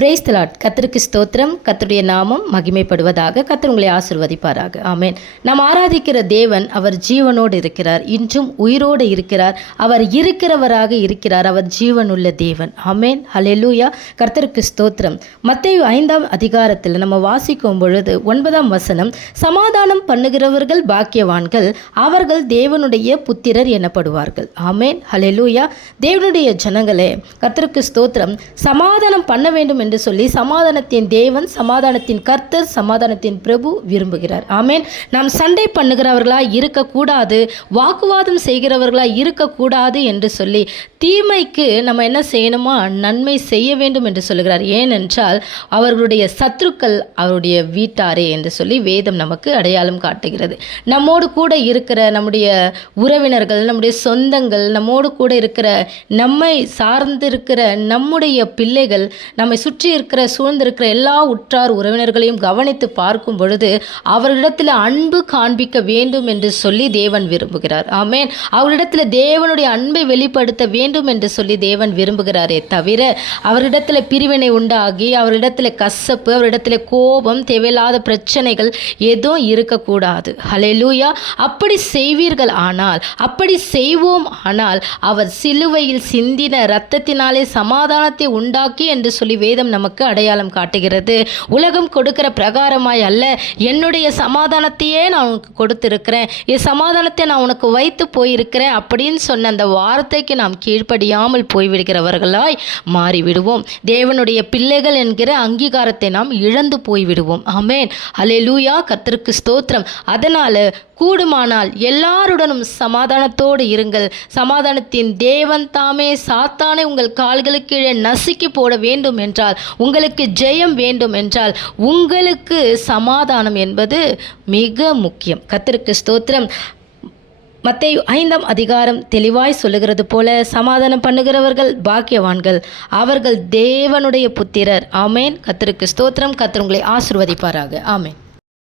Praise the Lord. கர்த்தருக்கு ஸ்தோத்திரம். கர்த்தருடைய நாமம் மகிமைப்படுவதாக. கர்த்தர் உங்களை ஆசீர்வதிப்பாராக. ஆமென். நாம் ஆராதிக்கிற தேவன் அவர் ஜீவனோடு இருக்கிறார், இன்றும் உயிரோடு இருக்கிறார். அவர் இருக்கிறவராக இருக்கிறார். அவர் ஜீவனுள்ள தேவன். ஆமென். ஹல்லேலூயா. கர்த்தருக்கு ஸ்தோத்திரம். மத்தேயு 5ஆம் அதிகாரத்தில் நம்ம வாசிக்கும் பொழுது 9ஆம் வசனம், சமாதானம் பண்ணுகிறவர்கள் பாக்கியவான்கள், அவர்கள் தேவனுடைய புத்திரர் எனப்படுவார்கள். ஆமென். ஹல்லேலூயா. தேவனுடைய ஜனங்களே, கர்த்தருக்கு ஸ்தோத்திரம். சமாதானம் பண்ண வேண்டும் என்று சொல்லி சமாதானத்தின் தேவன், சமாதானத்தின் கர்த்தர், சமாதானத்தின் பிரபு விரும்புகிறார். ஆமென். நாம் சண்டை பண்ணுகிறவர்களாய் இருக்கக்கூடாது, வாக்குவாதம் செய்கிறவர்களாய் இருக்கக்கூடாது என்று சொல்லி தீமைக்கு நம்ம என்ன செய்யணுமா, நன்மை செய்ய வேண்டும் என்று சொல்லுகிறார். ஏனென்றால் அவர்களுடைய சத்துருக்கள் அவருடைய வீட்டாரே என்று சொல்லி வேதம் நமக்கு அடையாளம் காட்டுகிறது. நம்மோடு கூட இருக்கிற நம்முடைய உறவினர்கள், நம்முடைய சொந்தங்கள், நம்மோடு கூட இருக்கிற நம்மை சார்ந்திருக்கிற நம்முடைய பிள்ளைகள், நம்மை சுற்றி இருக்கிற சூழ்ந்திருக்கிற எல்லா உற்றார் உறவினர்களையும் கவனித்து பார்க்கும் பொழுது அவர்களிடத்தில் அன்பு காண்பிக்க வேண்டும் என்று சொல்லி தேவன் விரும்புகிறார். ஆமென். அவரிடத்தில் தேவனுடைய அன்பை வெளிப்படுத்த வேண்டும் என்று சொல்லி தேவன் விரும்புகிறாரே தவிர அவரிடத்தில் பிரிவினை உண்டாகி, அவரிடத்தில் கசப்பு, அவரிடத்தில் கோபம், தேவையில்லாத பிரச்சனைகள் எதுவும் இருக்கக்கூடாது. ஹல்லேலூயா. அப்படி செய்வீர்கள் ஆனால், அப்படி செய்வோம் ஆனால், அவர் சிலுவையில் சிந்தின இரத்தத்தினாலே சமாதானத்தை உண்டாக்கி என்று சொல்லி வேதம் நமக்கு அடையாளம் காட்டுகிறது. உலகம் கொடுக்கிற பிரகாரமாய் அல்ல, என்னுடைய சமாதானத்தையே நான் உனக்கு கொடுத்திருக்கிறேன், என் சமாதானத்தை நான் உனக்கு வைத்து போயிருக்கிறேன் அப்படின்னு சொன்ன அந்த வார்த்தைக்கு நாம் கீழ்ப்படியாமல் போய்விடுகிறவர்களாய் மாறிவிடுவோம். தேவனுடைய பிள்ளைகள் என்கிற அங்கீகாரத்தை நாம் இழந்து போய்விடுவோம். ஆமென். ஹல்லேலூயா. கர்த்தருக்கு ஸ்தோத்திரம். அதனால கூடுமானால் எல்லாருடனும் சமாதானத்தோடு இருங்கள். சமாதானத்தின் தேவன் தாமே சாத்தானை உங்கள் கால்களுக்கு கீழே நசுக்கி போட வேண்டும் என்றால், உங்களுக்கு ஜெயம் வேண்டும் என்றால், உங்களுக்கு சமாதானம் என்பது மிக முக்கியம். கர்த்தருக்கு ஸ்தோத்திரம். மத்தேயு 5ஆம் அதிகாரம் தெளிவாய் சொல்லுகிறது போல, சமாதானம் பண்ணுகிறவர்கள் பாக்கியவான்கள், அவர்கள் தேவனுடைய புத்திரர். ஆமென். கர்த்தருக்கு ஸ்தோத்திரம். கர்த்தர் உங்களை ஆசீர்வதிப்பாராக. ஆமென்.